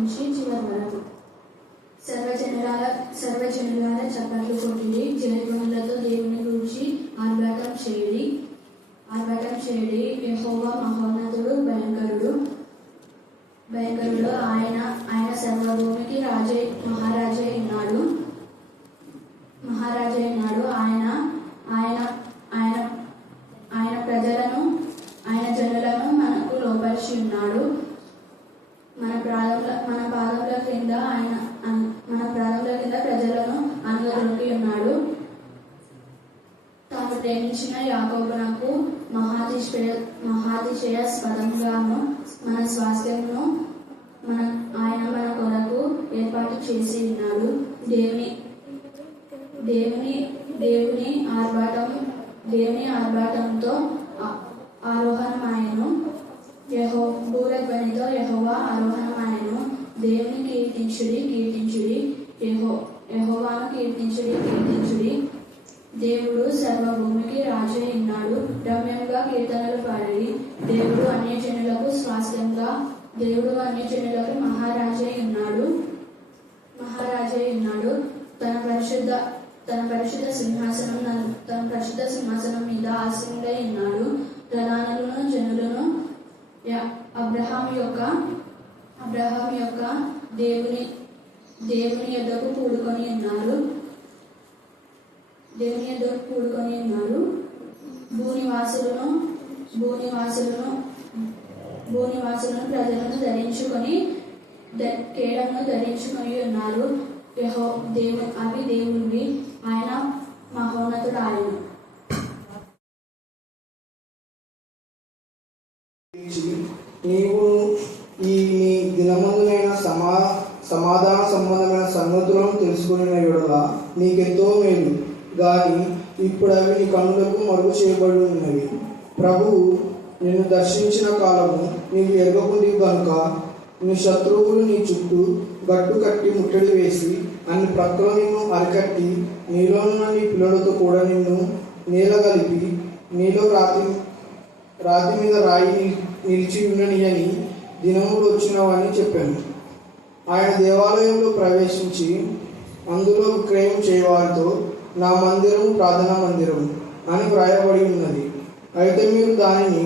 నుంచి చివరి వరకు సర్వజనులాల చప్పట్లు కొట్టి జయధ్వనులతో దేవుని గురించి ఆర్భాటం చేయడి. యెహోవా మహోన్నతుడు, భయంకరుడు. ఆయన సర్వభూమికి మహారాజై ఉన్నాడు. ఆయన ప్రజలను, ఆయన జనులను మనకు లోపరిచి ఉన్నాడు. మన పాదముల కింద ప్రజలను అనుగదొరికి ఉన్నాడు. తాను ప్రేమించిన యాకోబునకు మహాతిశయాస్పదంగాను మన స్వాస్థ్యమును ఆయన మన కొరకు ఏర్పాటు చేసి ఉన్నాడు. దేవుని ఆర్భాటంతో ఆరోహణమాయను. భూరధ్వనితో యెహోవా ఆరోహణమాయను. దేవుని కీర్తించుడి. యెహోవాను కీర్తించుడి. దేవుడు సర్వభూమికి రాజై ఉన్నాడు. రమ్యంగా కీర్తనలు పాడి. దేవుడు అన్యజనులకు మహారాజై ఉన్నాడు. తన పరిశుద్ధ సింహాసనం మీద ఆసీనుడై ఉన్నాడు. ప్రధానులను, జనులను అబ్రహాము యొక్క దేవుని యొద్దకు కూడుకొని ఉన్నారు. భూనివాసులను ప్రజలను ధరించుకొని కేడమును ధరించుకొని ఉన్నారు. అవి దేవునివి. ఆయన మహోన్నతుడు. ఆయన నీవు ఈ నీ దినమందునైన సమాధాన సంబంధమైన సంగతులను తెలుసుకుని యెడల నీకెంతో మేలు. గాని ఇప్పుడు అవి నీ కన్నులకు మరుగు చేయబడి ఉన్నవి. ప్రభువు నిన్ను దర్శించిన కాలము నీవు ఎరగకుంది కనుక నీ శత్రువులు నీ చుట్టూ గట్టు కట్టి ముట్టడి వేసి అన్ని ప్రక్కల నిన్ను అరికట్టి నీలోనున్న నీ పిల్లలతో కూడా నిన్ను నేలగలిపి నీలో రాతి మీద రాయి నిలిచి ఉండనియని దినములు వచ్చినవని చెప్పాను. ఆయన దేవాలయంలో ప్రవేశించి అందులో విక్రయం చేయవారితో నా మందిరం ప్రార్థనా మందిరం అని వ్రాయబడి ఉన్నది. అయితే మీరు దానిని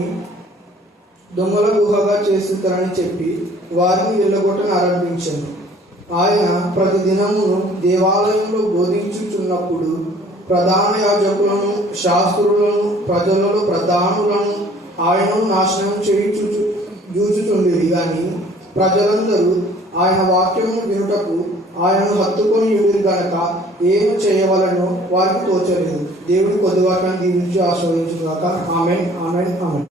దొంగల గుహగా చేస్తారని చెప్పి వారిని వెళ్ళగొట్టని ఆరంభించాను. ఆయన ప్రతి దినమును దేవాలయంలో బోధించుచున్నప్పుడు ప్రధాన యాజకులను, శాస్త్రులను, ప్రజలలో ప్రధానులను ఆయనను నాశనం జూచుచుండేది. కానీ ప్రజలందరూ ఆయన వాక్యమును వినుటకు ఆయనను హత్తుకొని ఉండిరి గనక ఏమి చేయవలనో వారికి తోచలేదు. దేవుడి కొద్ది వాక్యాన్ని దీవించి ఆశీర్వదించుగాక. ఆమేన్, ఆమేన్, ఆమేన్.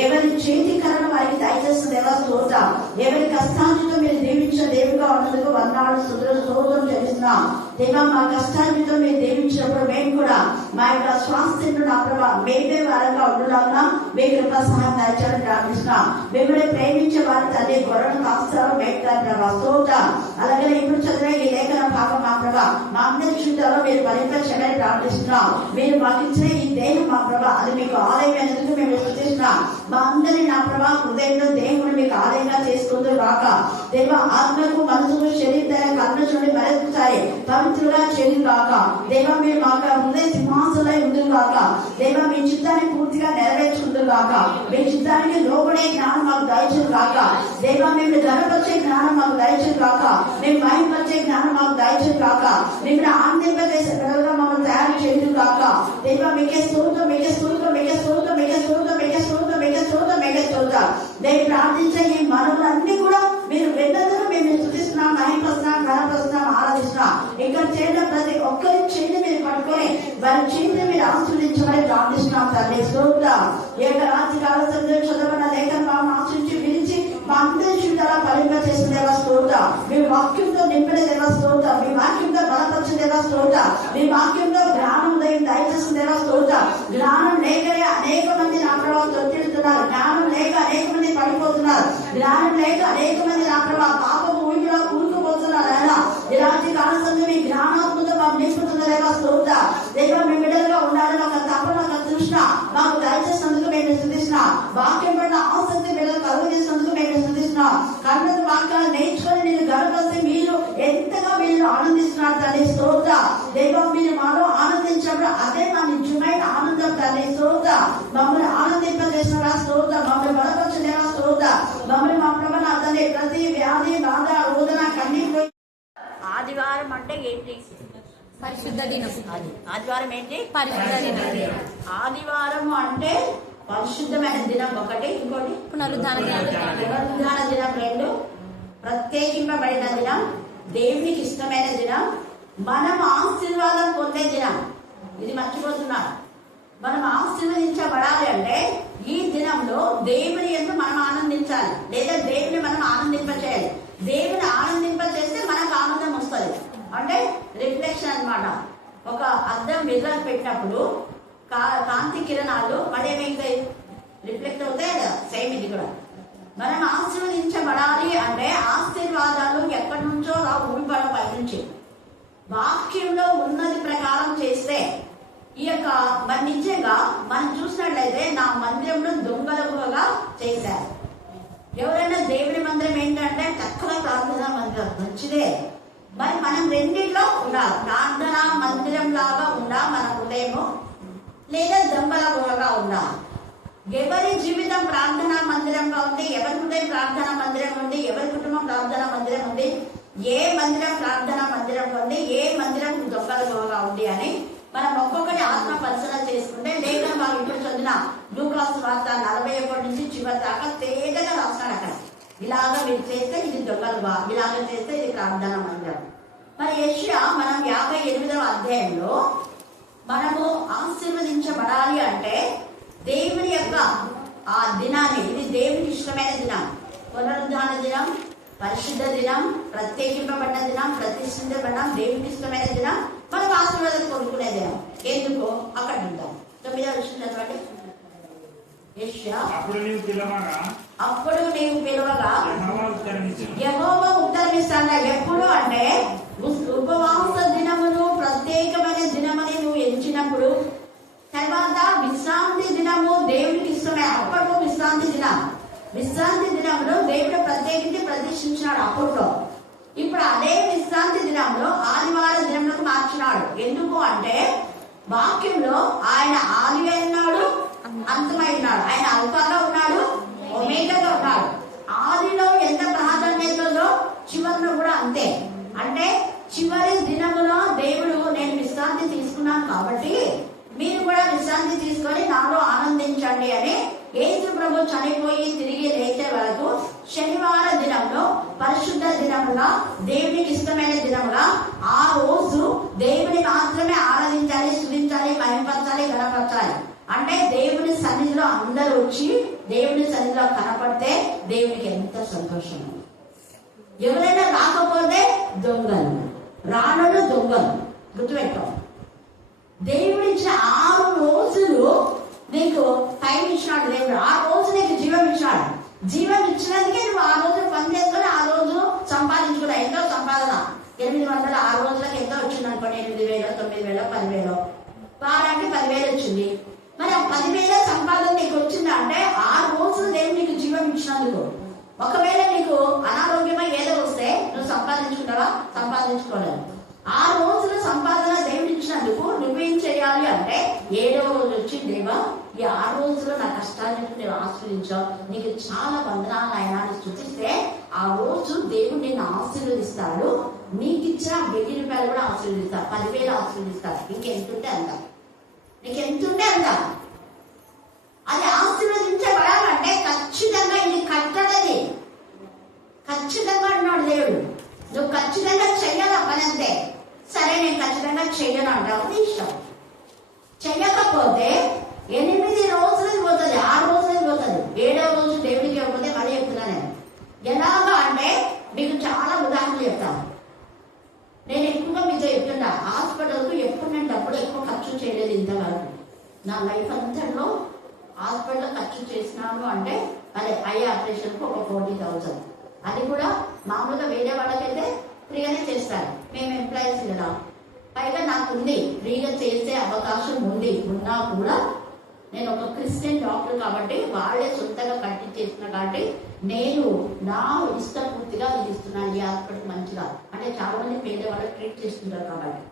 ఎవరి చేతి కరణ వారికి దయచేసిన దేవా స్తోత్రం. ఎవరి కష్టాంతో మీరు దీవించిన దేవుగా ఉన్నందుకు వందనాలు, స్తోత్రం చేస్తున్నాం. దేవా మా కష్టాంతో మీరు దీవించినప్పుడు మేము కూడా మా యొక్క స్వాస్థ్యంలో నా ప్రభావ మేమే వారంగా ఉండలాగా మీ కృప సహాయం దయచేయాలని ప్రార్థిస్తున్నాం. మిమ్మల్ని ప్రేమించే వారి తల్లి గొర్రెను కాస్తారు మేపుతారు ప్రభావ స్తోత్రం. అలాగే ఇప్పుడు చదివే ఈ లేఖన భాగం మా ప్రభావ మా అందరి జీవితాల్లో మీరు ఫలింపచేయాలని ప్రార్థిస్తున్నాం. మీరు మాకు ఇచ్చిన ఈ దేహం మా ప్రభావ అది మీకు ఆలయం ఎందుకు మేము స్తుతిస్తున్నాం. మా అందరి నా ప్రభావ హృదయంలో దేవుని మీకు ఆలయంగా చేసుకుందరు కాక. దేవ ఆత్మకు, మనసుకు, శరీరం కర్ణ చూడండి మరొకసారి పవిత్రుగా చేయదు కాక. దేవ మీరు మాకు హృదయ సింహాసనై ఉందురు కాక. దేవ మీ చిత్తాన్ని పూర్తిగా నెరవేర్చుకుందరు కాక. మీ చిత్తానికి లోబడే జ్ఞానం మాకు దయచేది కాక. దేవ మేము ధనపరిచే జ్ఞానం మాకు దయచేది కాక. మేము మహిమపరిచే జ్ఞానం మాకు దయచేది కాక. మిమ్మల్ని ఆనందింపజేసే పిల్లలుగా మమ్మల్ని తయారు చేయదు కాక. దేవ మీకే స్తోత్రం, మీకే స్తోత్రం, మీకే స్తోత్రం, మీకే స్తోత్రం, మీకే స్తోత్రం, మీకే స్తోత్రం, మీకే స్తోత్రం. నేను ప్రార్థించే ఈ మనవులన్నీ కూడా మీరు విన్నందుకు మేము స్తుతిస్తున్నాం, మహిమపరుస్తున్నాం, ఘనపరుస్తున్నాం, ఆరాధిస్తున్నాం. ఇక్కడ చేయడం ప్రతి ఒక్కరి చేతి మీరు పట్టుకొని వారి చేతిని మీరు ఆశీర్వదించమని ప్రార్థిస్తున్నాం తండ్రి. స్తోత్రం. ఈ యొక్క రాత్రి కాల సమయంలో చదవన్న లేఖన భావం ఆశించి పిలిచి మా అందరి జీవితాల ఫలింప చేసిన దేవ స్తోత్రం. మీ వాక్యంతో నింపిన దేవ స్తోత్రం. మీ వాక్యంతో బలపరిచిన దేవ స్తోత్రం. మీ వాక్యంలో జ్ఞానం దయచేసిన దేవ స్తోత్రం. జ్ఞానం లేకనే అనేక మంది నా ప్రభావం తొట్టిడుతున్నారు. జ్ఞానం లేక అనేక మంది పడిపోతున్నారు. జ్ఞానం లేక అనేక మంది నా ప్రభావ పాపము ఊపిలో కూరుకుపోతున్నారు. ఆయన ఇలాంటి కాల సమయంలో మీ జ్ఞానాత్మతో మాకు నింపుతున్న దేవ స్తోత్రం. దేవ మీ బిడ్డలుగా ఉండాలని ఒక తపన, ఒక తృష్ణ మాకు దయచేసినందుకు మేము స్తుతిస్తున్నాం. వాక్యం పడిన ఆసక్తి బిడ్డలు కలుగు చేసినందుకు మేము స్తుతిస్తున్నాం. కన్నుల వాక్యాలు ఆనందిస్తున్నాడు తండ్రి. స్తోత్ర దేవా, మీరు మాలో ఆనందించినప్పుడు అదే మా నిజమైన ఆనందం తండ్రి. స్తోత్ర మమ్మల్ని ఆనందింపజేసిన స్తోత్ర, మమ్మల్ని బలపరిచిన స్తోత్ర, మమ్మల్ని మా ప్రభు నా తండ్రి ప్రతి వ్యాధి బాధ రోదన కన్నీళ్ళు. ఆదివారం అంటే ఏంటి? పరిశుద్ధ దినం. ఆదివారం ఏంటి? పరిశుద్ధ దినం. ఆదివారం అంటే పరిశుద్ధమైన దినం ఒకటి, ఇంకోటి పునరుద్ధాన దినం. పునరుద్ధాన దినం రెండు, ప్రత్యేకింపబడిన దినం, దేవునికి ఇష్టమైన దినం, మనం ఆశీర్వాదం పొందే దినం. ఇది మర్చిపోతున్నారు. మనం ఆశీర్వదించబడాలి అంటే ఈ దినంలో దేవుని యందు మనం ఆనందించాలి, లేదా దేవుని మనం ఆనందింపచేయాలి. దేవుని ఆనందింపచేస్తే మనకు ఆనందం వస్తుంది. అంటే రిఫ్లెక్షన్ అన్నమాట. ఒక అద్దం మిర్రర్ పెట్టినప్పుడు కాంతి కిరణాలు మళ్ళీ రిఫ్లెక్ట్ అవుతాయి కదా, సేమ్ ఇది కూడా. మనం ఆశీర్వదించబడాలి అంటే ఆశీర్వాదాలు ఎక్కడి నుంచో ఊడిపడ పై నుంచి వాక్యంలో ఉన్నది ప్రకారం చేస్తే ఈ యొక్క మరి నిజంగా మనం చూసినట్లయితే నా మందిరంలో దొంగలుగా చేశారు. ఎవరైనా దేవుని మందిరం ఏంటంటే చక్కగా ప్రార్థన మందిరం మంచిదే, మరి మనం రెండిట్లో ఉండాలి. ప్రార్థన మందిరం లాగా ఉండా మన హృదయము, లేదా దొంగల గుహగా ఉండా. ఎవరి జీవితం ప్రార్థనా మందిరంగా ఉంది, ఎవరి హృదయం ప్రార్థనా మందిరం ఉంది, ఎవరి కుటుంబం ప్రార్థనా మందిరం ఉంది, ఏ మందిరం ప్రార్థనా మందిరం ఉంది, ఏ మందిరం దొంగల గుహగా ఉంది అని మనం ఒక్కొక్కటి ఆత్మ పరిశీలన చేసుకుంటే, లేఖన వాళ్ళు ఇప్పుడు చదివిన లూకాసు వార్త 41 నుంచి చివరి దాకా తేటగా రాస్తాడు. అక్కడ ఇలాగ మీరు చేస్తే ఇది దొంగల గుహ, ఇలాగ చేస్తే ఇది ప్రార్థనా మందిరం. మరి యెషయా మనం 58వ అధ్యాయంలో మనము ఆశీర్వదించబడాలి అంటే దేవుని యొక్క ఆ దినాన్ని, ఇది దేవునికి ఇష్టమైన దినం, పునరుద్ధాన దినం, పరిశుద్ధ దినం, ప్రత్యేకింపబడిన దినం, ప్రతిష్ఠించబడిన దేవునికి ఇష్టమైన దినం, మనం ఆశీర్వాదం కొనుక్కునే దినం. ఎందుకో అక్కడ ఉంటాం. 9వ వచనం చదవండి. యెషయా, అప్పుడు నీవు పిలవగా యెహోవా ఉత్తరమిస్తాడా. ఎప్పుడు అంటే ఉపవాస దినమును ప్రత్యేకమైన దినమని నువ్వు ఎంచినప్పుడు, తర్వాత విశ్రాంతి దినము దేవునికి ఇష్టమే, అప్పట్లో విశ్రాంతి దినం. విశ్రాంతి దినంలో దేవుడు ప్రత్యేకించి ప్రతిష్ఠించినాడు అప్పట్లో. ఇప్పుడు అదే విశ్రాంతి దినంలో ఆదివార దినంలోకి మార్చినాడు. ఎందుకు అంటే వాక్యంలో ఆయన ఆది అయినాడు, అంతమై ఉన్నాడు. ఆయన అల్ఫాగా ఉన్నాడు, ఒమేగాగా ఉన్నాడు. ఆదిలో ఎంత ప్రాధాన్యతలో చివరిలో కూడా అంతే. అంటే చివరి దినములో దేవుడు నేను విశ్రాంతి తీసుకున్నాను కాబట్టి మీరు కూడా విశ్రాంతి తీసుకొని నాలో ఆనందించండి అని యేసు ప్రభు చనిపోయి తిరిగి లేచే వరకు శనివార దినంలో పరిశుద్ధ దినముగా, దేవునికి ఇష్టమైన దినముగా ఆ రోజు దేవుని మాత్రమే ఆరాధించాలి, స్తుతించాలి, మహిమపరచాలి, గణపరచాలి. అంటే దేవుని సన్నిధిలో అందరూ వచ్చి దేవుని సన్నిధిలో కనపడితే దేవునికి ఎంత సంతోషం. ఎవరైనా రాకపోతే దొంగలు, రానుడు దొంగలు. గుర్తుపెట్టాం. దేవుడిచ్చిన 6 రోజులు నీకు టైం ఇచ్చినాడు దేవుడు. ఆ రోజు నీకు జీవం ఇచ్చాడు. జీవం ఇచ్చినందుకే నువ్వు ఆ రోజు పని చేసుకొని ఆ రోజు సంపాదించుకున్నా. ఎంతో సంపాదన 800 ఆ రోజులకు ఎంతో వచ్చింది అనుకోండి. 8,000, 9,000, 10,000, వారానికి 10,000 వచ్చింది. మరి ఆ 10,000 సంపాదన నీకు వచ్చిందా అంటే ఆ రోజు దేవుడు నీకు జీవం ఇచ్చినందుకు. ఒకవేళ నీకు అనారోగ్యమై ఏదో వస్తే నువ్వు సంపాదించుకుంటావా? సంపాదించుకోలేదు. ఆ రోజుల సంపాదన దేవుడు ఇచ్చినందుకు నువ్వేం చేయాలి అంటే 7వ రోజు వచ్చి దేవా ఈ 6 రోజుల్లో నా కష్టాన్ని నేను ఆశీర్వదించావు, నీకు చాలా వందనాలు ఆయన స్తుతిస్తే ఆ రోజు దేవుడు నిన్ను ఆశీర్వదిస్తాడు. నీకు ఇచ్చిన 1000 రూపాయలు కూడా ఆశీర్వదిస్తాడు, 10,000 ఆశీర్వదిస్తాడు. ఇంకెంతుంటే అంత, నీకెంతుంటే అంత. అది ఆశీర్వదించబడాలంటే ఖచ్చితంగా ఇది కట్టడది, ఖచ్చితంగా అన్నాడు దేవుడు. నువ్వు ఖచ్చితంగా చెయ్యాల పని అంతే. సరే నేను ఖచ్చితంగా చెయ్యను అంటావు, నీ ఇష్టం. చెయ్యకపోతే 8 రోజులకి పోతుంది, 6 రోజులకి పోతుంది. 7వ రోజు దేవుడికి ఇవ్వకపోతే మళ్ళీ చెప్తున్నా నేను. ఎలాగా అంటే మీకు చాలా ఉదాహరణలు చెప్తాను. నేను ఎక్కువగా మీతో చెప్తున్నా, హాస్పిటల్కు ఎప్పుడు నేను డబ్బులు ఎక్కువ ఖర్చు చేయలేదు ఇంతవరకు. నా లైఫ్ అంతలో హాస్పిటల్ ఖర్చు చేసినాను అంటే అదే ఐ ఆపరేషన్కు ఒక 40,000. అది కూడా మామూలుగా వేరే వాళ్ళకైతే ఫ్రీగానే చేస్తారు. మేము ఎంప్లాయీస్ కదా, పైగా నాకు ఉంది ఫ్రీగా చేసే అవకాశం ఉంది. ఉన్నా కూడా నేను ఒక క్రిస్టియన్ డాక్టర్ కాబట్టి వాళ్ళే సొంతంగా కట్టి చేసిన కాబట్టి నేను నా ఇష్టపూర్తిగా ఇది ఇస్తున్నాను ఈ హాస్పిటల్ మంచిగా. అంటే చాలా మంది పేదవాళ్ళు ట్రీట్ చేస్తుంటారు కాబట్టి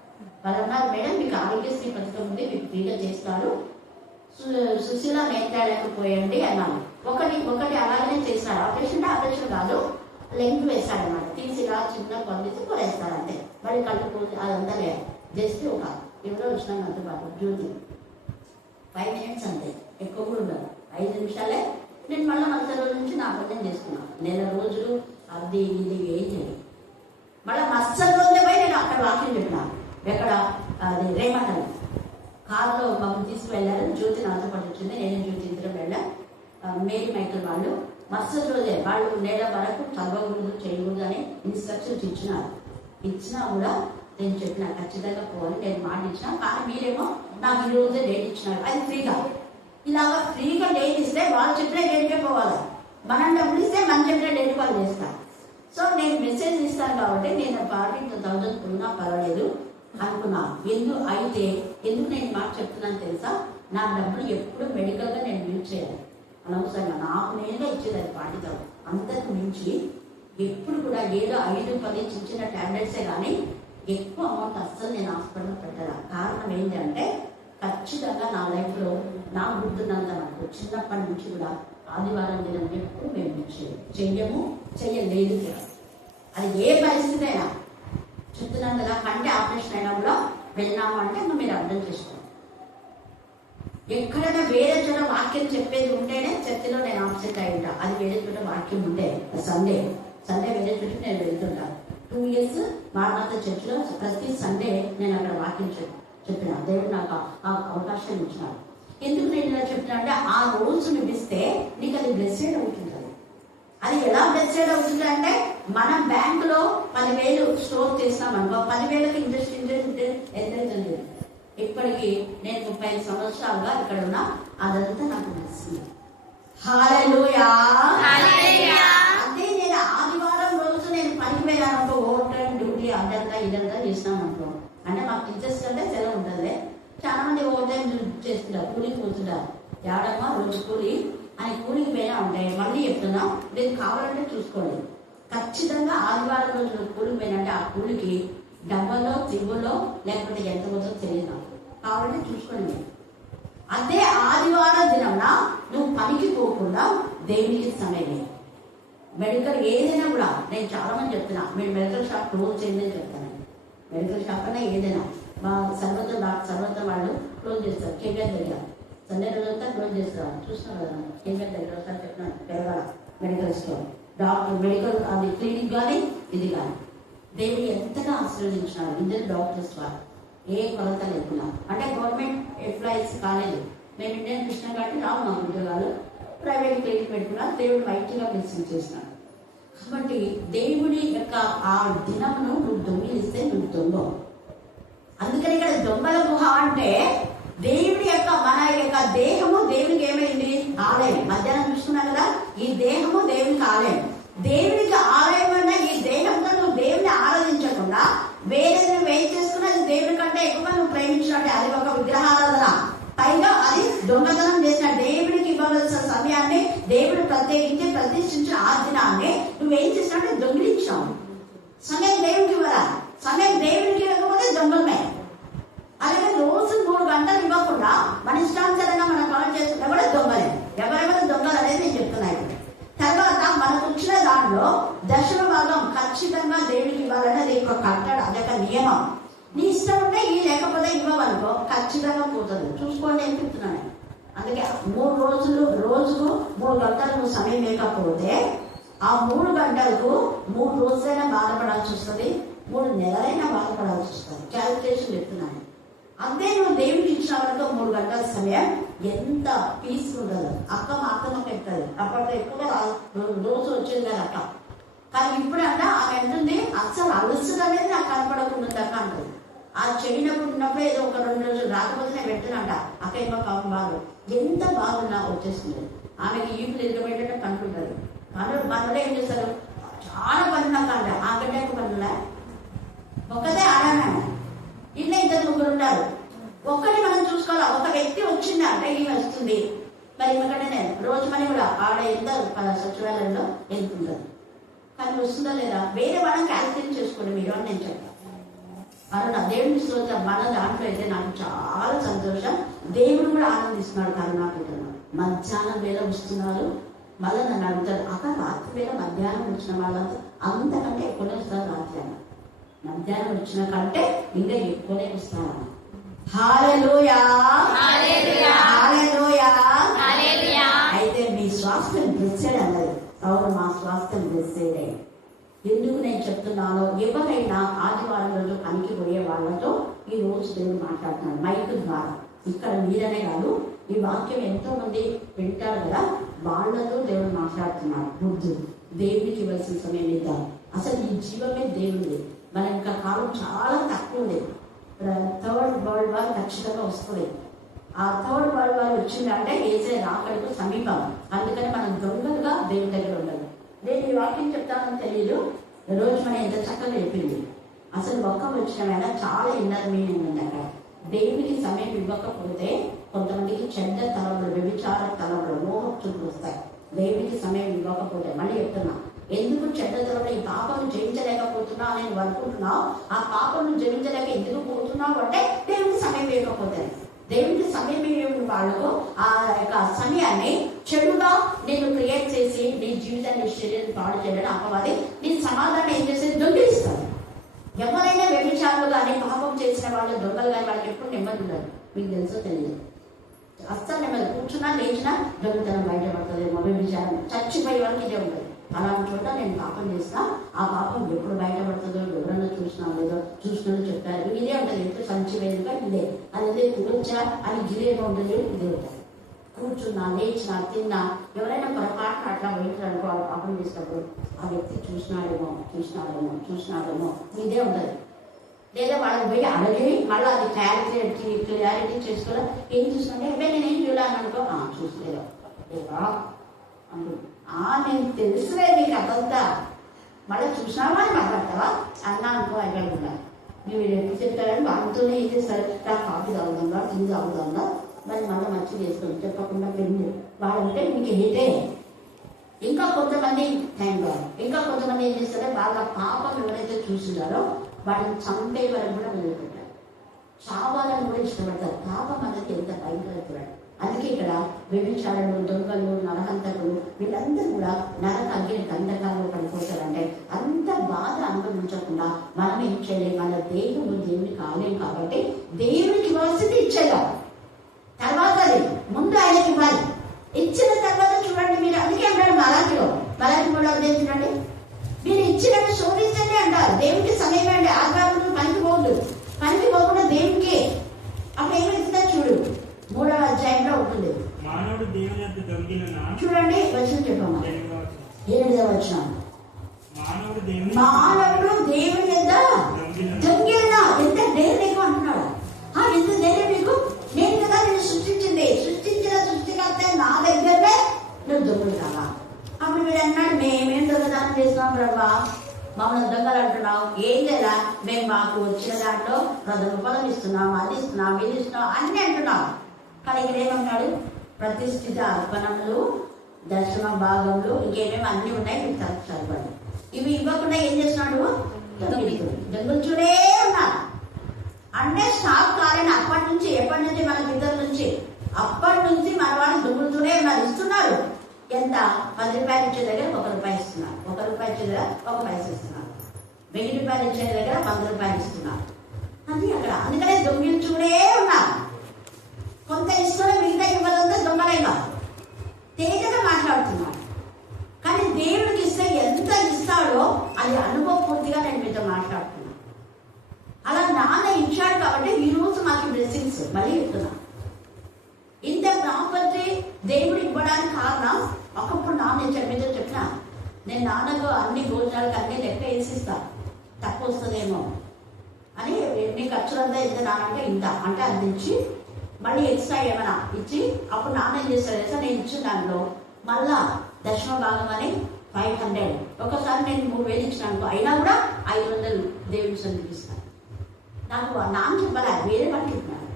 వాళ్ళు అన్నారు, మేడం మీకు ఆరోగ్యశ్రీ పథకం ఉంది, మీకు ఫ్రీగా చేస్తారు, సుశీల నేర్చలేకపోయండి అన్నాను. ఒకటి అలాగనే చేస్తాడు. ఆపరేషన్ కాదు, లెంగ్ వేస్తాడన్నమాట. తీసి ఇలా చిన్న పంపిస్తే కొనేస్తాడు అంతే. మరి కళ్ళు అదంతా లేదు, జస్ట్ ఒక ఎవరో వచ్చినాను అందుబాటు జ్యోతి 5 minutes అంతే, ఎక్కువ కూడా ఉండదు, 5 నిమిషాలే. నేను మళ్ళీ మరుసటి రోజు నుంచి నా అబద్ధం చేసుకున్నాను. 1 నెల రోజులు అది ఇది ఏం చేయాలి. మళ్ళీ మరుసటి రోజే పోయి నేను అక్కడ వాకింగ్ చెప్పినాను. ఎక్కడ అది రేమటల్ కారులో మమ్మల్ని తీసుకువెళ్ళారు. జ్యోతి నాతో పాటు వచ్చింది, నేను జ్యోతి ఇద్దరం వెళ్ళాం. మేరీ మైకిల్ వాళ్ళు మరుసటి రోజే వాళ్ళు 1 నెల వరకు చదవకూడదు చేయకూడదు అని ఇన్స్ట్రక్షన్స్ ఇచ్చినా కూడా నేను చెప్పిన ఖచ్చితంగా పోవాలి, నేను మాట ఇచ్చిన. కానీ మీరేమో నాకు ఈ రోజే డేట్ ఇచ్చినారు, అది ఫ్రీగా. ఇలాగా ఫ్రీగా డేట్ ఇస్తే వాళ్ళు చెప్పిన డేట్కే పోవాలి, మనం డబ్బులు ఇస్తే మనం చెప్పిన డేట్ వాళ్ళు చేస్తారు. సో నేను మెసేజ్ ఇస్తాను కాబట్టి నేను 42,000 ఉన్నా పర్వాలేదు అనుకున్నా. ఎందుకు నేను మాట చెప్తున్నాను తెలుసా? నా డబ్బులు ఎప్పుడు మెడికల్గా నేను యూజ్ చేయాలి, అనవసరంగా నాకు నేనుగా ఇచ్చేది అది 40,000. అంతకు మించి ఎప్పుడు కూడా ఏదో 5-10 చిన్న టాబ్లెట్సే కానీ ఎక్కువ అమౌంట్ అస్సలు నేను హాస్పిటల్లో పెట్టాను. కారణం ఏంటంటే ఖచ్చితంగా నా లైఫ్లో నా గుర్తున్నంత నాకు చిన్నప్పటి నుంచి కూడా ఆదివారం దినం ఎప్పుడు మేము చెయ్యలేదు. అది ఏ పరిస్థితి అయినా చెప్తున్నంతగా కంటే ఆపరేషన్ అయినా కూడా వెళ్ళినాము అంటే మీరు అర్థం చేసుకోండి. ఎక్కడైనా వేరే చోట వాక్యం చెప్పేది ఉంటేనే చర్చిలో నేను ఆప్సెట్ అయి ఉంటా. అది వేరే చోట వాక్యం ఉంటే సండే వేరే చోట నేను వెళ్తుంటాను. 2 years మారనాథ చర్చిలో ప్రతి సండే నేను అక్కడ వాక్యం చెప్పిన. దేవుడు నాకు ఆ అవకాశం ఇచ్చినాడు. ఎందుకు నేను ఇలా చెప్పినా అంటే ఆ రోజు నువ్వు ఇస్తే నీకు అది బ్లెస్సెడ్ అవుతుంది. అది ఎలా బ్లెస్సెడ్ అవుతుంది అంటే మనం బ్యాంకులో 10,000 స్టోర్ చేసినాం అనుకో, 10,000కి ఇంట్రెస్ట్ ఎంత. ఇప్పటికీ నేను 35 సంవత్సరాలుగా ఇక్కడ ఉన్నా, అదంతా నాకు నచ్చింది. హల్లెలూయా. అదే నేను ఆదివారం రోజు నేను పనికి వెళ్ళాను అనుకో, ఓవర్ టైం డ్యూటీ ఇదంతా చేసినాం అనుకో, అంటే మాకు టీచర్స్ కంటే సెలవు ఉంటుంది. చాలా మంది ఓవర్ టైం చేస్తుంటారు, కూలికి పోతుంటారు. ఎవడమ్మా రోజు కూలి అని కూలికి పోయినా ఉంటాయి. మళ్ళీ చెప్తున్నా, మీరు కావాలంటే చూసుకోండి. ఖచ్చితంగా ఆదివారం రోజు కూలికి పోయినంటే ఆ కూలికి డబ్బలో తిరుగులో లేకపోతే ఎంత పోతుందో తెలియదు నాకు, కావాలంటే చూసుకోండి. అదే ఆదివారం దినంన నువ్వు పనికి పోకుండా దేవునికి సమయం మెడికల్ ఏదైనా కూడా నేను చాలా మంది చెప్తున్నా, మీరు మెడికల్ షాప్ క్లోజ్ చేయండి చెప్తాను. మెడికల్ షాప్ అన్నా ఏదైనా మా సర్వత్ర వాళ్ళు క్లోజ్ చేస్తారు. కేబీఆర్ దగ్గర సండే రోజంతా క్లోజ్ చేస్తారు. చూస్తున్నాం కదా, కేబీఆర్ దగ్గర ఒకసారి చెప్పినాను, పెరగాల మెడికల్ స్టోర్, డాక్టర్ మెడికల్ అది క్లినిక్ కానీ ఇది కానీ దేవుడు ఎంతగా ఆశీర్వదించినారు. ఇద్దరు డాక్టర్స్ వారు ఏ కొరత లేకుండా. అంటే గవర్నమెంట్ ఎంప్లాయీస్ కాలేదు, మేము ఇండియన్ కృష్ణ కాబట్టి రావు మా ఉద్యోగాలు, ప్రైవేట్ క్లినిక్ పెట్టుకున్నారు. దేవుడు వైట్గా బ్లెస్సింగ్ చేసినాడు. కాబట్టి దేవుడి యొక్క ఆ దినమును నువ్వు దొంగిలిస్తే నువ్వు దొంగవు. అందుకని ఇక్కడ దొంగల గుహ అంటే దేవుడి యొక్క మన యొక్క దేహము దేవునికి ఏమైంది? ఆలయం. మధ్యాహ్నం చూసుకున్నాం కదా, ఈ దేహము దేవునికి ఆలయం. దేవునికి ఆలయం అన్న ఈ దేహంతో నువ్వు దేవుని ఆరాధించకుండా వేరే ఏం చేసుకున్నా అది దేవుడి కంటే ఎక్కువ నువ్వు ప్రేమించినట్టే, అది ఒక విగ్రహారాధన. పైగా అది దొంగతనం చేసిన దేవుడికి ఇవ్వవలసిన సమయాన్ని దేవుడు ప్రత్యేకించి ప్రతిష్ఠించిన ఆ దినాన్ని నువ్వేం చేసినట్టే దొంగిలించావు. సమయం దేవుడికి ఇవ్వరా? సమయం దేవుడికి ఇవ్వకపోతే దొంగలమే. అలాగే రోజు 3 గంటలు ఇవ్వకుండా మన ఇష్టానుసారంగా మనం కాల్ చేసుకున్నా కూడా దొంగలే. ఎవరెవరు దొంగలు అనేది నేను చెప్తున్నాను. తర్వాత మనకు వచ్చిన దాంట్లో 10వ భాగం ఖచ్చితంగా దేవుడికి ఇవ్వాలనేది ఒక కట్టడ, అదొక నియమం. నీ ఇష్టం ఉంటే ఈ లేకపోతే ఇవ్వవనుకో ఖచ్చితంగా పోతుంది. చూసుకోండి అని చెప్తున్నాను. అందుకే 3 రోజులు రోజుకు 3 గంటలు నువ్వు సమయం లేకపోతే ఆ 3 గంటలకు 3 రోజులైనా బాధపడాల్సి వస్తుంది, 3 నెలలైనా బాధపడాల్సి వస్తుంది. క్యాలిక్యులేషన్ చెప్తున్నాను. అంతే నువ్వు దేవుడికి ఇచ్చిన వరకు 3 గంటల సమయం ఎంత పీస్ఫుల్ ఉంటుందో. అక్క మా అక్కమ్మ పెడుతుంది. అప్పట్లో ఎక్కువగా రోజు వచ్చేది కదా అక్క. కానీ ఇప్పుడు అంట ఆమె అంటుంది అసలు అలసట అనేది నాకు కనపడకుండా అక్క అంటుంది. ఆ చెడినప్పుడు ఉన్నప్పుడు ఏదో ఒక 2 రోజులు రాకపోతే నేను పెట్టినంట అక్క ఏమో పాపం బాగు ఎంత బాగున్నా వచ్చేస్తుంది. ఆమెకి ఈపులు ఎదురుపెట్టడం కనుకుంటుంది. కానీ మనలో ఏం చేస్తారు, చాలా పనున్నాక అంట ఆకంటే పనులే ఒక్కదే ఆడాను. ఇట్లా 2-3 ఉంటారు. ఒక్కటి మనం చూసుకోవాలి. ఒక వ్యక్తి వచ్చింది అంటే ఈమె వస్తుంది. మరి ఈమెకంటే రోజు మనీ కూడా ఆడ ఎంత సచివాలయంలో వెళ్తుంటారు, కానీ వస్తుందా లేదా వేరే వాళ్ళని క్యాల్కులేట్ చేసుకోండి మీరు అని నేను చెప్పాను. అరుణ దేవుని స్తోత్రం. మన దాంట్లో అయితే నాకు చాలా సంతోషం. దేవుడు కూడా ఆనందిస్తున్నాడు. కరుణాపీఠంలో మధ్యాహ్నం వేళ వస్తున్నారు. మళ్ళీ నన్ను అడుగుతారు, అక్కడ రాత్రి వేళ మధ్యాహ్నం వచ్చిన వాళ్ళంతా అంతకంటే ఎక్కువనే వస్తారు. రాత్రి అన్న మధ్యాహ్నం వచ్చిన కంటే ఇంకా ఎక్కువనే వస్తాను. హల్లెలూయా హల్లెలూయా హల్లెలూయా. అయితే మీ స్వాస్థ్యం బ్లెస్సెడ్ అన్నది. అవును, మా స్వాస్థ్యం బ్లెస్సెడ్. ఎందుకు నేను చెప్తున్నాను, ఎవరైనా ఆదివారం రోజు పనికి పోయే వాళ్ళతో ఈ రోజు దేవుడు మాట్లాడుతున్నాడు మైక్ ద్వారా. ఇక్కడ మీరనే కాదు, ఈ వాక్యం ఎంతో మంది వింటారు కదా, వాళ్ళతో దేవుడు మాట్లాడుతున్నాడు. బుద్ధు దేవుడికి ఇవ్వాల్సిన సమయం ఇద్దాం. అసలు ఈ జీవమే దేవుడిది. మన యొక్క కాలం చాలా తక్కువ ఉంది. థర్డ్ వరల్డ్ వార్ ఖచ్చితంగా వస్తుంది. ఆ థర్డ్ వరల్డ్ వార్ వచ్చిందంటే ఏసే రాకడికి సమీపం. అందుకని మనం దొంగలుగా దేవుడి దగ్గర ఉండాలి. నేను ఈ వాక్యం చెప్తానని తెలియదు. రోజు మనం ఎంత చక్కగా చెప్పింది. అసలు ఒక్క వచ్చిన చాలా ఇన్నర్ మీనింగ్ ఉంది అక్కడ. దేవుడికి సమయం ఇవ్వకపోతే కొంతమందికి చెడ్డ తలములు, వ్యభిచార తలములు, మోహం చూపులు వస్తాయి. దేవుడికి సమయం ఇవ్వకపోతే మళ్ళీ చెప్తున్నా, ఎందుకు చెడ్డ తలములు ఈ పాపను జయించలేకపోతున్నా అని నువ్వు అనుకుంటున్నావు. ఆ పాపను జయించలేక ఎందుకు పోతున్నావు అంటే దేవుడికి సమయం ఇవ్వకపోతే. దేవుడికి సమయం ఇవ్వని వాళ్ళకు ఆ యొక్క సమయాన్ని చెడుగా నేను క్రియేట్ చేసి నీ జీవితాన్ని శరీరం పాడు చేయడం అపవాది నీ సమాధానం ఏం చేసేది దొంగిలిస్తాను. ఎవరైనా వ్యభిచారులు కానీ పాపం చేసిన వాళ్ళు దొంగలు కానీ వాళ్ళకి ఎప్పుడు నెమ్మది ఉండదు. మీకు తెలుసో తెలియదు, అస్సలు నెమ్మది. కూర్చున్నా లేచినా దొంగతనం బయటపడుతుందేమో, వ్యభిచారం చచ్చిపోయే వాళ్ళకి ఇదే ఉంటుంది. అలాంటి చోట నేను పాపం చేస్తా, ఆ పాపం ఎప్పుడు బయటపడుతుందో ఎవరన్నా చూసినా లేదో చూసినట్టు చెప్పారు. ఇదే ఉంటుంది. ఎప్పుడు సంచి వేదిక ఇదే, అదే కూర్చా అని గిరేగా ఉంటుంది. ఇదే ఉంటుంది. కూర్చున్నా లేచినా తిన్నా ఎవరైనా పొరపాటున అట్లా పోయించారనుకో, వాళ్ళు పాపం చేసినప్పుడు ఆ వ్యక్తి చూసినాడేమో ఇదే ఉంటుంది. లేదా వాళ్ళకి పోయి అడిగి మళ్ళీ అది క్లారిటీ చేసుకోవాలి. ఏం చూసినా నేనేం చూడాలని అనుకో, చూసలేదా నేను తెలుసులే నీకు అదంతా, మళ్ళీ చూసినావా అని మాట్లాడతావా అన్నా అనుకో. అయిపోయిందా మీరు ఎప్పుడు చెప్తారని వాళ్ళతోనే ఏం చేస్తారు, కాఫీ తాగుతుందా కింద తాగుతుందా మరి మళ్ళీ మంచిగా చేసుకొని చెప్పకుండా పెళ్ళి వాళ్ళంటే మీకు హేటే. ఇంకా కొంతమంది ఇంకా కొంతమంది ఏం చేస్తారంటే వాళ్ళ పాపం ఎవరైతే చూస్తున్నారో వాళ్ళని చంపే వరకు కూడా మొదలుపెట్టారు. చావాలని కూడా ఇష్టపడతారు. పాపం అనేది ఎంత భయంకరపడారు. అందుకే ఇక్కడ వ్యభిచారులు, దొంగలు, నరహంతకులు వీళ్ళందరూ కూడా నరక అగ్ని గంధకాల్లో పడిపోతారంటే అంత బాధ అనుభవించకుండా మనం ఏం చేయలేము. మన దేవుని కాలేం కాబట్టి దేవునికి ఇవ్వాల్సింది ఇచ్చేద్దాం. తర్వాత ముందు ఆయనకి ఇవ్వాలి. ఇచ్చిన తర్వాత చూడండి మీరు. అందుకే అంటాడు మలాఖీలో 3 చూడండి, మీరు ఇచ్చినట్టు శోధించండి అంటారు. దేవునికి సమయం అండి. ఆదివారం పనికి పోవద్దు. పనికి పోకుండా దేవునికి అప్పుడు ఏమిస్తుందో చూడు. 3వ అధ్యాయంలో ఉంటుంది. చూడండి వచ్చిన చెప్పమ్మా. 8వ వచనం, మానవుడు దేవుని యొద్ద దొంగిలినా. ఎంత ధైర్యం అంటున్నాడు. ఎంత ధైర్యం మీకు? నేను కదా నేను సృష్టించిన సృష్టికర్త నా దగ్గరనే నువ్వు దొంగలుతావా? అప్పుడు మీరు అన్నాడు, మేమేం దొంగతనం చేస్తున్నాం బ్రహ్మా, మమ్మల్ని దొంగలు అంటున్నావు. ఏం లేదా, మేము మాకు వచ్చిన దాంట్లో 10 రూపాయలు ఇస్తున్నాం, అది ఇస్తున్నాం, ఇది ఇస్తున్నాం అన్ని అంటున్నాం. కానీ ఇక్కడ ఏమన్నాడు, ప్రతిష్ఠిత అర్పణములు, దశమ భాగములు, ఇంకేమేమి అన్ని ఉన్నాయి. మీకు చదవండి. ఇవి ఇవ్వకుండా ఏం చేస్తున్నాడు, దొంగలుతూనే ఉన్నాడు. అంటే స్టాప్ కాలేని అప్పటి నుంచి, ఎప్పటి నుంచి మన ఇద్దరు నుంచి, అప్పటి నుంచి మన వాళ్ళు దొంగలుతూనే ఉన్నారు. ఇస్తున్నారు. ఎంత? 10 రూపాయలు ఇచ్చే దగ్గర 1 రూపాయి ఇస్తున్నారు. 1 రూపాయి ఇచ్చే దగ్గర 1 పైసా ఇస్తున్నారు. 1000 రూపాయలు ఇచ్చే దగ్గర 100 రూపాయలు ఇస్తున్నారు. అది అక్కడ. అందుకనే దొంగిలించుకునే ఉన్నారు. కొంత ఇస్తున్న మిగతా ఇవ్వదంతా దొంగలేగా తేజగా మాట్లాడుతున్నాడు. కానీ దేవుడికి ఇస్తే ఎంత ఇస్తాడో అది అనుభవపూర్తిగా నేను మీతో మాట్లాడుతున్నాను. అలా నాన్న ఇచ్చాడు కాబట్టి ఈ రోజు మాకు బ్లెస్సింగ్స్. మళ్ళీ చెప్తున్నా, ఇంత ప్రాపర్టీ దేవుడు ఇవ్వడానికి కారణం. ఒకప్పుడు నాన్న మీతో చెప్పిన, నేను నాన్నకు అన్ని భోజనాలకు అన్ని లెక్క వేసిస్తా, తక్కువ వస్తుందేమో అని. నీ ఖర్చులంతా ఎంత నానంటే ఇంత అంటే అందించి మళ్ళీ ఎక్స్ట్రా ఏమైనా ఇచ్చి అప్పుడు నాన్న ఏం చేస్తాడు తెలుసా, నేను ఇచ్చిన దాంట్లో మళ్ళా దశమ భాగం అని 500. ఒకసారి నేను 3000 ఇచ్చినాను, అయినా కూడా 500 దేవుని సన్నిధిస్తాను. నాకు నాన్న చెప్పాలి, వేరే పని చెప్పినాను.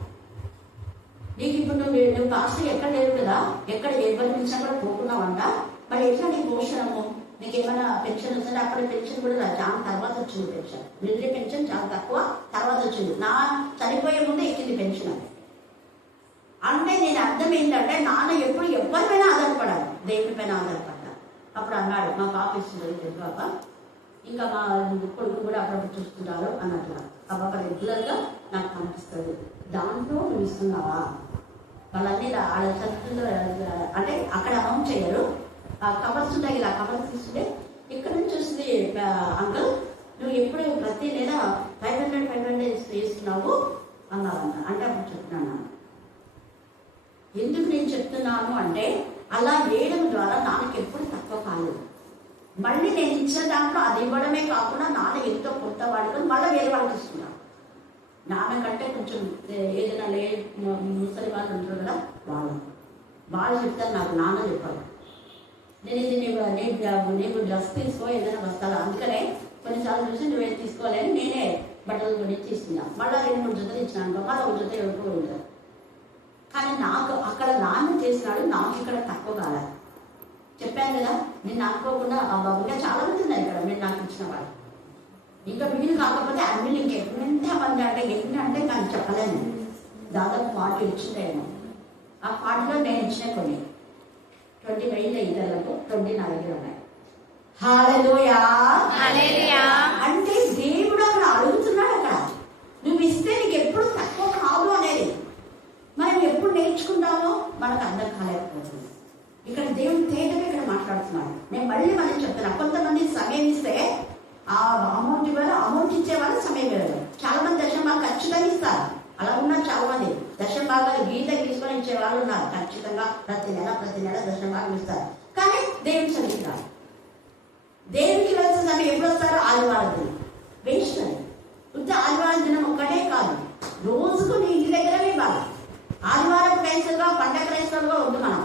నీకు ఇప్పుడు నువ్వు పాస్టర్ ఎక్కడ లేవు కదా, ఎక్కడ ఎవరి పిలిచినా కూడా పోకున్నావంట. మరి ఎట్లా నీ భోషణము, నీకు ఏమైనా పెన్షన్ వస్తుంటే అప్పుడు పెన్షన్ కూడా చాలా తర్వాత వచ్చింది. పెన్షన్ మిలిటరీ పెన్షన్ చాలా తక్కువ తర్వాత వచ్చింది. నా చనిపోయే ముందే ఎక్కింది పెన్షన్. అంటే నేను అర్థం ఏంటంటే నాన్న ఎప్పుడు ఎవరిపైన ఆధారపడాలి, దేవుడి పైన ఆధారపడ్డా. అప్పుడు అన్నాడు మా పాప ఇస్తుంది పాప, ఇంకా మా కొడుకు కూడా అప్పుడప్పుడు చూస్తుంటారు అన్నట్లుగా. ఆ పాప రెగ్యులర్గా నాకు కనిపిస్తుంది. దాంట్లో నువ్వు ఇస్తున్నావా? వాళ్ళన్నీ వాళ్ళ చదువుతుందో అంటే అక్కడ అమౌంట్ చేయరు, కవర్స్ ఉంటాయి ఇలా కవర్స్ తీసుకుంటే ఇక్కడ నుంచి వస్తుంది. అంకుల్ నువ్వు ఎప్పుడు ప్రతి నెల 500 ఇస్తున్నావు అన్నారన్న. అంటే అప్పుడు చెప్తున్నాను. ఎందుకు నేను చెప్తున్నాను అంటే అలా వేయడం ద్వారా నాన్నకి ఎప్పుడు తక్కువ కాలేదు. మళ్ళీ నేను ఇచ్చిన దాంట్లో అది ఇవ్వడమే కాకుండా నాన్న ఎంతో కొత్త వాడుకొని మళ్ళీ వేరే వాళ్ళకి ఇస్తున్నాను. నాన్నకంటే కొంచెం ఏదైనా ముసలి వాళ్ళు ఉంటారు కదా, వాళ్ళు చెప్తారు నాకు, నాన్న చెప్పాలి. నేను ఇది నీకు డ్రెస్ తీసుకో ఏదైనా వస్తాను. అందుకనే కొన్నిసార్లు చూసి నువ్వేం తీసుకోవాలని నేనే బట్టలు కొని తీసుకున్నా. మళ్ళీ 2-3 జతలు ఇచ్చినాను, మళ్ళీ ఒక జత ఎవరికో ఉంటారు. కానీ నాకు అక్కడ నాన్న చేసినాడు, నాకు ఇక్కడ తక్కువ కాలేదు. చెప్పాను కదా, నేను అనుకోకుండా ఇంకా చాలా మంది ఉన్నారు ఇక్కడ మీరు నాకు ఇచ్చిన వాళ్ళు. ఇంకా వీళ్ళు కాకపోతే అన్ని ఇంకెంతమంది అంటే ఎన్ని అంటే నాకు చెప్పలేను. దాదాపు 40 ఇచ్చిందేమో. ఆ 40లో నేను ఇచ్చిన కొన్ని 20 వేల ఇతరులకు 20 నా దగ్గర ఉన్నాయి. హల్లెలూయా. అంటే దేవుడు అక్కడ అడుగుతున్నాడు, అక్కడ నువ్వు ఇస్తే నీకు ఎప్పుడు తక్కువ కాదు అనేది. మనం ఎప్పుడు నేర్చుకుంటామో మనకు అర్థం కాలేకపోతుంది. ఇక్కడ దేవుడు తేటగా ఇక్కడ మాట్లాడుతున్నాడు. నేను మళ్ళీ చెప్తున్నా, కొంతమంది సమయం ఇస్తే ఆ అమౌంట్ ఇవ్వాలి, అమౌంట్ ఇచ్చే వాళ్ళు సమయం ఇవ్వరు. చాలా మంది దశంభాగం ఖచ్చితంగా ఇస్తారు, అలా ఉన్నారు చాలా మంది. దశంభాగాలు గీత గీసుకొని ఇచ్చే వాళ్ళు ఉన్నారు, ఖచ్చితంగా ప్రతి నెల దశంభాగం ఇస్తారు. కానీ దేవుడి సన్నిధికి రాదు. దేవుడికి వెళ్ళిన సమయం ఎప్పుడు వస్తారు? ఆదివారం దినం. వేస్ట్ అని ఉత్త ఆదివారం దినం ఒక్కటే కాదు, రోజుకు నీ ఇంటి దగ్గర ఇవ్వాలి. ఆదివారం క్రైస్తవుగా, పండగ క్రైస్తవులుగా ఉంది. మనం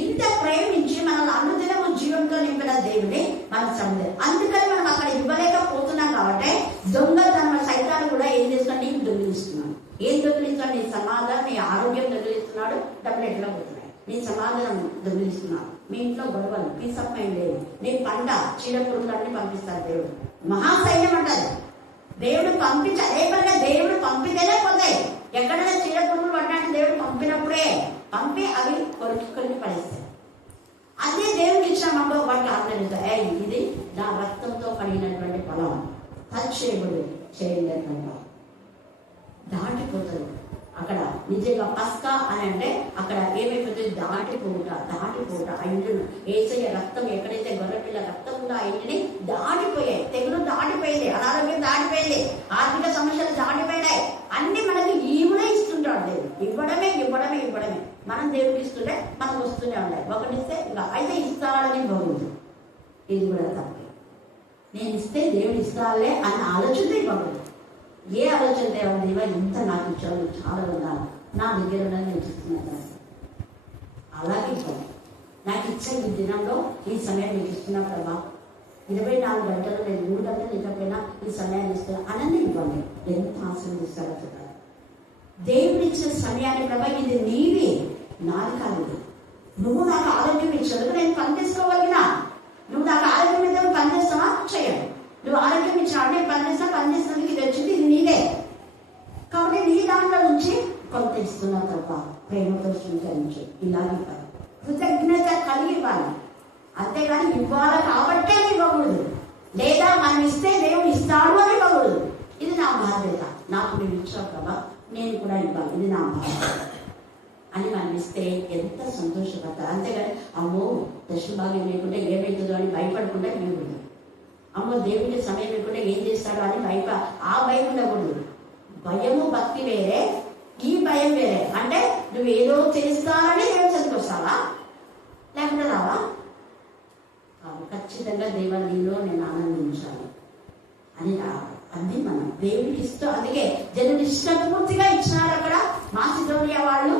ఇంత ప్రేమించి మనల్ని అనుదినము జీవంతో నింపిన దేవుని మన సముద్రం. అందుకని మనం అక్కడ ఇవ్వలేకపోతున్నాం కాబట్టి దొంగతనం సైతాన్ని కూడా ఏం చేస్తున్నాడు? నీకు దొంగిలిస్తున్నాడు. ఏం దొంగిలిస్తున్నాడు? నీ సమాధానం, నీ ఆరోగ్యం దొంగిలిస్తున్నాడు, డబ్బులు ఎట్లా పోతున్నాయి, నీ సమాధానం దొంగిలిస్తున్నాడు, మీ ఇంట్లో గొడవలు, పీస్ ఆఫ్ మైండ్ లేదు, నీ పంట చీడ పురుగులన్నీ పంపిస్తాడు దేవుడు. మహాసైన్యం అంటారు దేవుడు పంపించి, అదే పనిగా దేవుడు పంపితేనే పోతాయి. ఎక్కడైనా చీడ పురుగులు పడ్డానికి దేవుడు పంపినప్పుడే పంపి అవి కొరికి పడేస్తాయి. అదే దేవుడికి ఇచ్చినామో వాటికి ఆజ్ఞానిస్తాయి. ఇది నా రక్తంతో కలిగినటువంటి పొలం, టచ్ చేయలేకుండా దాటిపోతుంది. అక్కడ నిజంగా పస్కా అని అంటే అక్కడ ఏమైపోతుంది? దాటిపోట. ఆ ఇంటిని ఏసయ్య రక్తం ఎక్కడైతే గొర్రెపిల్ల రక్తం ఉందో ఆ ఇంటిని దాటిపోయాయి. తెగులు దాటిపోయింది, అనారోగ్యం దాటిపోయింది, ఆర్థిక సమస్యలు దాటిపోయినాయి. అన్ని మనకి ఈవునే ఇస్తుంటాడు దేవుడు. ఇవ్వడమే మనం దేవుడికి ఇస్తుంటే మనకు వస్తూనే ఉన్నాయి. ఒకటిస్తే ఇంకా అయితే ఇస్తాడని బాగుంది. ఇది కూడా తప్పే. నేను ఇస్తే దేవుడు ఇస్తాలే అన్న ఆలోచన బాగుంది. ఏ ఆలోచన దేవా ఇంత నాకు ఇచ్చావు, చాలా ఉండాలి, నా దగ్గర ఉన్నది నేను ఇస్తున్నాను. అలాగే నాకు ఇచ్చే ఈ దినంలో ఈ సమయం మీకు ఇస్తున్నా ప్రభా, 24 గంటలు నేను 3 గంటలు ఇవ్వకపోయినా ఈ సమయాన్ని ఇస్తున్నా అనని ఇవ్వండి. ఎంత ఆశీర్వదిస్తారో చూడాలి. దేవుడు ఇచ్చిన సమయాన్ని ప్రభా ఇది నీవి, నాది కాదు. నువ్వు నాకు ఆరోగ్యం ఇచ్చావు, నేను పనిచేసుకోగలిగినా. నువ్వు నాకు ఆరోగ్యం ఇద్దాం, పనిచేస్తావా? చేయను. నువ్వు ఆరోగ్యం ఇచ్చావు, నేను పనిచేస్తానికి ఇది వచ్చింది, ఇది నీదే. కాబట్టి నీ దాంట్లో నుంచి కొంత ఇస్తున్నా తప్ప ప్రేమతో స్వీకరించు. ఇలాగే కృతజ్ఞత కలిగి ఇవ్వాలి, అంతేగాని ఇవ్వాలి కాబట్టే ఇవ్వకూడదు, లేదా మనం ఇస్తే దేవుడు ఇస్తాడు అని ఇవ్వకూడదు. ఇది నా బాధ్యత, నాకు నువ్వు ఇచ్చావు కదా, నేను కూడా ఇవ్వాలి, ఇది నా బాధ్యత అని మనం ఇస్తే ఎంత సంతోషపడతారు. అంతేగాని అమ్మో దశభాగ్యం లేకుంటే ఏమవుతుందో అని భయపడకుండా ఇవ్వకూడదు. అమ్మో దేవుడి సమయం లేకుండా ఏం చేస్తాడో అని ఆ భయం ఉండకూడదు. భయము భక్తి వేరే, ఈ భయం వేరే. అంటే నువ్వు ఏదో చేస్తానని దేవుడి చదివి వస్తావా, లేకుండా రావా? ఖచ్చితంగా దేవా నీలో నేను ఆనందించాలి అని రావాలి. అది మనం దేవుడికి ఇష్టం. అందుకే జనుడు ఇష్టపూర్తిగా ఇచ్చినారు. అక్కడ మాసిదోనియా వాళ్ళు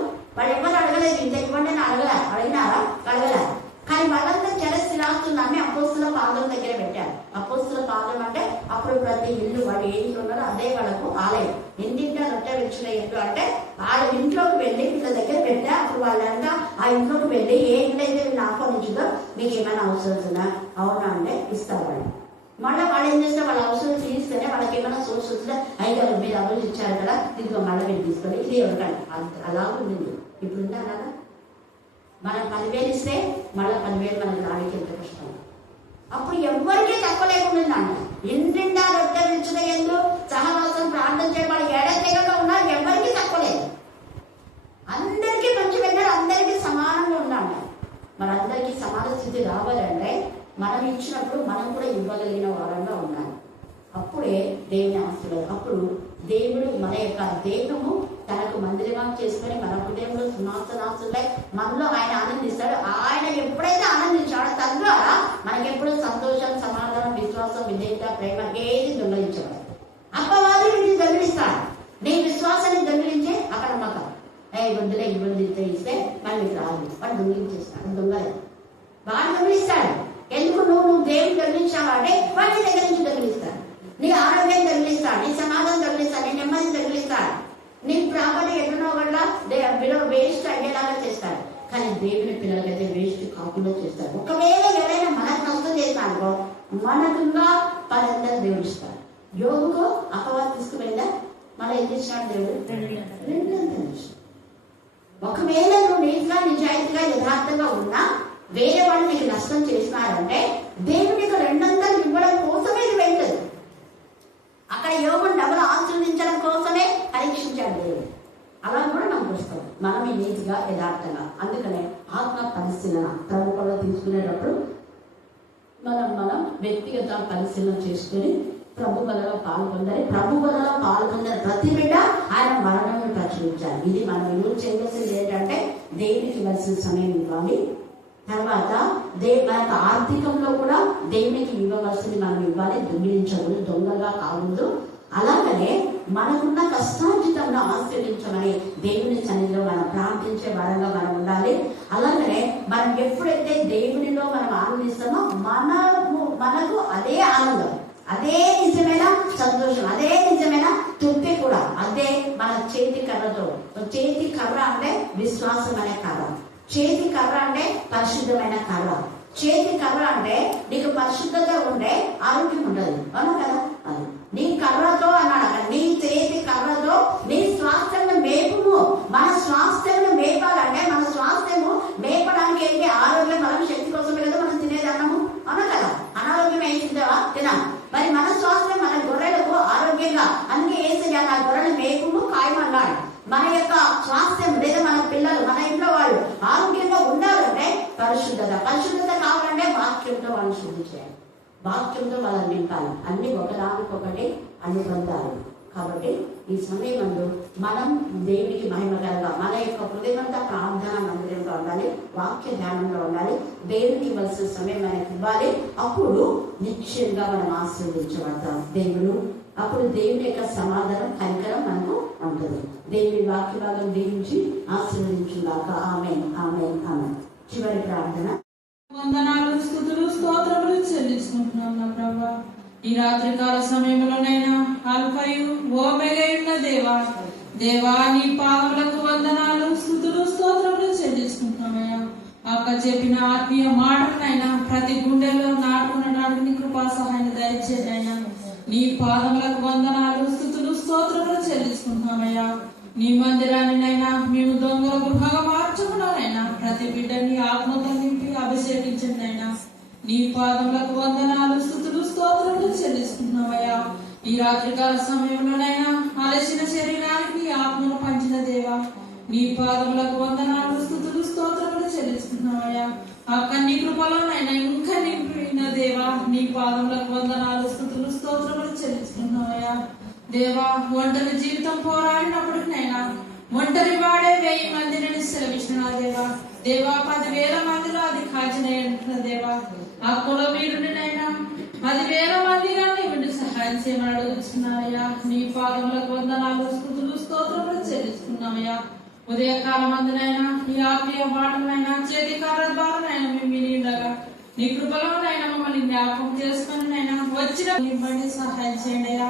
ఎవరు అడగలేదు, ఇంత ఇవ్వండి అని అడిగినారా? అడగలే. కానీ వాళ్ళంతా జలస్థిరాస్తులు అమ్మి అపోస్తుల పాదం దగ్గర పెట్టారు. అపోస్తుల పాదం అంటే అప్పుడు ప్రతి ఇల్లు వాళ్ళు ఏ ఇంట్లో ఉన్నారో అదే వాళ్ళకు ఆలయం. ఇంటింటా రొట్టె విచ్చిన ఇల్లు అంటే వాళ్ళ ఇంట్లోకి వెళ్ళి వీళ్ళ దగ్గర పెట్టా. అప్పుడు వాళ్ళంతా ఆ ఇంట్లోకి వెళ్ళి ఏ ఇంట్లో అయితే వీళ్ళు ఆహ్వానించిందో మీకు ఏమైనా అవసరం ఉందా, అవునా అంటే ఇస్తారు వాళ్ళు. మళ్ళీ వాళ్ళు ఏం చేస్తారు, వాళ్ళ అవసరం తీరిస్తేనే వాళ్ళకి ఏమైనా సోర్స్ వస్తుందా, అయితే మీరు అభివృద్ధి ఇచ్చారు కదా, ఇదిగో మళ్ళీ మీరు తీసుకొని ఇది ఎవరికండి అలా ఉంది. ఇప్పుడు ఉందా అలాగా? మనం 10,000 ఇస్తే మళ్ళీ 10,000 మనకి రానికి ఎంత కష్టం. అప్పుడు ఎవరికీ తక్కువ లేకుండా ఇంటిండా రొట్టె రుచిన ఎందు సహవాసం ప్రార్థన చేయడం వాళ్ళు ఏడతెగగా ఉన్నారు, ఎవరికి తక్కువ లేదు. అందరికీ మంచి వెళ్ళారు, అందరికీ సమానంగా ఉండాలి. మరి అందరికీ సమాన స్థితి రావాలంటే మనం ఇచ్చినప్పుడు మనం కూడా ఇవ్వగలిగిన వారంగా ఉండాలి. అప్పుడే దేవుని ఆశీర్వాదం. అప్పుడు దేవుడు మన యొక్క దేహము తనకు మందిరంగా చేసుకుని మన హృదయంలో సింహాసనాసులై మనలో ఆయన ఆనందిస్తాడు. ఆయన ఎప్పుడైతే ఆనందించాడో తద్వారా మనకెప్పుడు సంతోషం, సమాధానం, విశ్వాసం, విధేయత, ప్రేమ ఏది దొంగలించబడదు. అప్పవాది వీటిని దొంగిలిస్తాడు. నీ విశ్వాసాన్ని దొంగిలించే అక్కడ మతం వద్దులే ఇబ్బంది ఇస్తే మళ్ళీ రాదు, వాడు దొంగిలించేస్తాడు. దొంగలే వాడు దొంగిలిస్తాడు. ఎందుకు నువ్వు దేవుని దొంగిలించావు అంటే వాడి దగ్గర నుంచి దొంగిలిస్తాడు. నీ ఆరోగ్యం తగిలిస్తాడు, నీ సమాధానం తగిలిస్తాడు, నీ నెమ్మది తగిలిస్తాడు, నీ ప్రాపర్టీ ఎన్నో వల్ల వేస్ట్ అయ్యేలాగా చేస్తాడు. కానీ దేవుని పిల్లలకైతే వేస్ట్ కాకుండా చేస్తాడు. ఒకవేళ ఎవరైనా మనకు నష్టం చేస్తాడో మనకుగా 10 దేవుడు ఇస్తాడు. యోగుకు అపవాదం తీసుకువెళ్ళా మళ్ళీ ఏం చేసినాడు దేవుడు? 2 ఒకవేళ నువ్వు నీటిగా నిజాయితీగా యథార్థంగా ఉన్నా వేరే వాళ్ళు నీకు నష్టం చేసినారంటే దేవుడు నీకు 200 ఇవ్వడం కోసమే ఇది వెళ్తుంది. అక్కడ యోగుని డబ్బులు ఆశీర్వదించడం కోసమే పరీక్షించాడు దేవుడు. అలా కూడా మనకు వస్తుంది మనం ఈ నీతిగా యథార్థంగా. అందుకనే ఆత్మ పరిశీలన ప్రభుత్వంలో తీసుకునేటప్పుడు మనం వ్యక్తిగత పరిశీలన చేసుకుని ప్రభు బలలో పాల్గొందని, ప్రభు బలలో పాల్గొన్న ప్రతి బిడ్డ ఆయన మరణాన్ని ప్రచురించాలి. ఇది మనం ఈరోజు చేయవలసింది ఏంటంటే దేవునికి ఇవ్వాల్సిన సమయం ఇవ్వాలి. తర్వాత మనకు ఆర్థికంలో కూడా దేవునికి ఇవ్వవలసింది మనం ఇవ్వాలి. దొంగిలించకూడదు, దొంగగా కాకూడదు. అలాగనే మనకున్న కష్టార్జితంలో ఆశ్రయించమని దేవుని సన్నిధిలో మనం ప్రార్థించే వరంగా మనం ఉండాలి. అలాగనే మనం ఎప్పుడైతే దేవునిలో మనం ఆనందిస్తామో మనకు అదే ఆనందం, అదే నిజమైన సంతోషం, అదే నిజమైన తృప్తి కూడా. అదే మన చేతి కర్రతో, చేతి కర్ర అంటే విశ్వాసం అనే కర్ర, చేతి కర్ర అంటే పరిశుద్ధమైన కర్ర, చేతి కర్ర అంటే నీకు పరిశుద్ధత ఉండే ఆరోగ్యం ఉండదు. అవునా కదా? అది నీ కర్రతో అన్నాడు అక్కడ, నీ చేతి కర్రతో నీ స్వాస్థ్యం మేపుము. మన స్వాస్థ్యం మేపాలంటే మన స్వాస్థ్యము మేపడానికి ఏంటి? ఆరోగ్యం, మనం శక్తి కోసమే కదా మనం తినేది అన్నము. అవునా కదా? అనారోగ్యం ఏం తింటావా? తినాం. మరి మన స్వాస్థ్యం మన గొర్రెలకు ఆరోగ్యంగా అందుకే వేసి ఆ గొర్రెలు మేపుము ఖాయమన్నాడు. మన యొక్క స్వాస్థ్యం లేదా మన పిల్లలు, మన ఇంట్లో వాళ్ళు ఆరోగ్యంగా ఉండాలంటే పరిశుద్ధత కావాలంటే వాక్యంతో వాళ్ళని శుద్ధి చేయాలి, వాక్యంతో వాళ్ళని నింపాలి. అన్ని ఒకదానికొకటి అనుబంధాలు. కాబట్టి ఈ సమయంలో మనం దేవునికి మహిమకరంగా మన యొక్క హృదయమంతా ప్రార్థన మందిరంగా ఉండాలి, వాక్య ధ్యానంలో ఉండాలి. దేవునికి ఇవ్వాల్సిన సమయం మనకి ఇవ్వాలి. అప్పుడు నిశ్చయంగా మనం ఆశీర్వదించబడతాం. అప్పుడు దేవుని యొక్క సమాధానం, కనికరం మనకు ఉంటుంది. దేవుని వాక్య భాగం దీవించి ఆశీర్వదించుగాక. ఆమేన్, ఆమేన్, ఆమేన్. చివరి ప్రార్థన. వందనాలు, స్తుతులు, స్తోత్రములు చెల్లించుకుంటున్నాం నా ప్రభువా. ఈ రాత్రికాల సమయంలోనైనా అల్ఫయు ఓమెగయున్న దేవా నీ పాదములకు వందనాలు, స్తుతులు, స్తోత్రములు చెల్లించుకుంటున్నామయ్యా. అక్క చెప్పిన ఆత్మీయ మాటలనైనా ప్రతి గుండెల్లో నాటుకున్నడానికి నీ కృపా సహాయాన్ని దయచేయనైనా. నీ పాదములకు వందనాలు, స్తుతులు, స్తోత్రములు చెల్లించుకుంటున్నామయ్యా. నీ మందిరాన్నినైనా మేము దొంగల గృహంగా మార్చుకున్నానైనా ప్రతి బిడ్డని ఆత్మతో నింపి అభిషేకించండి అయినా. నీ పాదములకు వందనాలు, స్తుతులు, స్తోత్రములు చెల్లిస్తున్నామయ్యా. ఈ రాత్రికాల సమయంలోనైనా అలసిన శరీరానికి నీ ఆత్మను పంచిన దేవా నీ పాదములకు వందనాలు, స్తుతులు, స్తోత్రములు చెల్లిస్తున్నామయ్యా. అక్క నీ కృపలోనైనా ఇంకా నింపిన దేవా నీ పాదములకు వందనాలు, స్తుతులు, స్తోత్రములు చెల్లిస్తున్నామయ్యా. దేవా ఒంటరి జీవితం పోరాడినప్పటికైనా ఒంటరి వాడే 1000 మందిని సెలవిచ్చిన దేవా 10,000 మందిలో అది కాచిన దేవా ఆ కుల వీరుడినైనా 10,000 మందిగా నీవు సహాయం చేయమని అడుగుతున్నామయ్యా. నీ పాదములకు వందనాలు, స్తుతులు, స్తోత్రములు చెల్లిస్తున్నామయ్యా. ఉదయకాలం అందునైనా నీ ఆత్మీయ మాటలైనా చేతి కార్య ద్వారానైనా మేము వినిండగా నీ కృపలోనైనా మమ్మల్ని జ్ఞాపకం చేసుకుని వచ్చిన ఇవ్వండి, సహాయం చేయండి అయ్యా.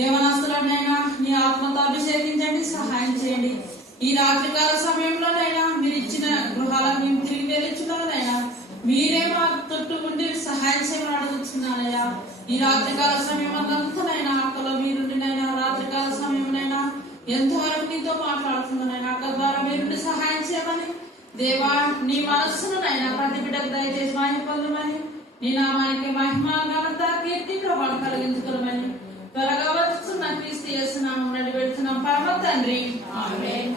యవనస్తులనైనా నీ ఆత్మతో అభిషేకించండి, సహాయం చేయండి. ఈ రాత్రికాల సమయంలోనైనా మీరు ఇచ్చిన గృహాలను మేము తిరిగి వెళ్ళించున్నానైనా మీరే మా తొట్టు ఉండి సహాయం చేయమని అడుగుతున్నానయ్యా. ఈ రాత్రికాల సమయం అంతనైనా అక్కలో మీరుండినైనా రాత్రికాల సమయంలోనైనా ఎంతవరకు నీతో మాట్లాడుతున్నానైనా అక్క ద్వారా మీరుండి సహాయం చేయమని దేవా, నీ మనస్సునైనా ప్రతి బిడ్డకు దయచేసి మహిమ పొందమని, నీ నామానికి మహిమ ఘనత కీర్తి ప్రభావం కలిగించుకోమని త్వరగా వస్తున్న క్రీస్తు యేసు నామమున పెడుతున్నాం పరమ తండ్రి. ఆమేన్.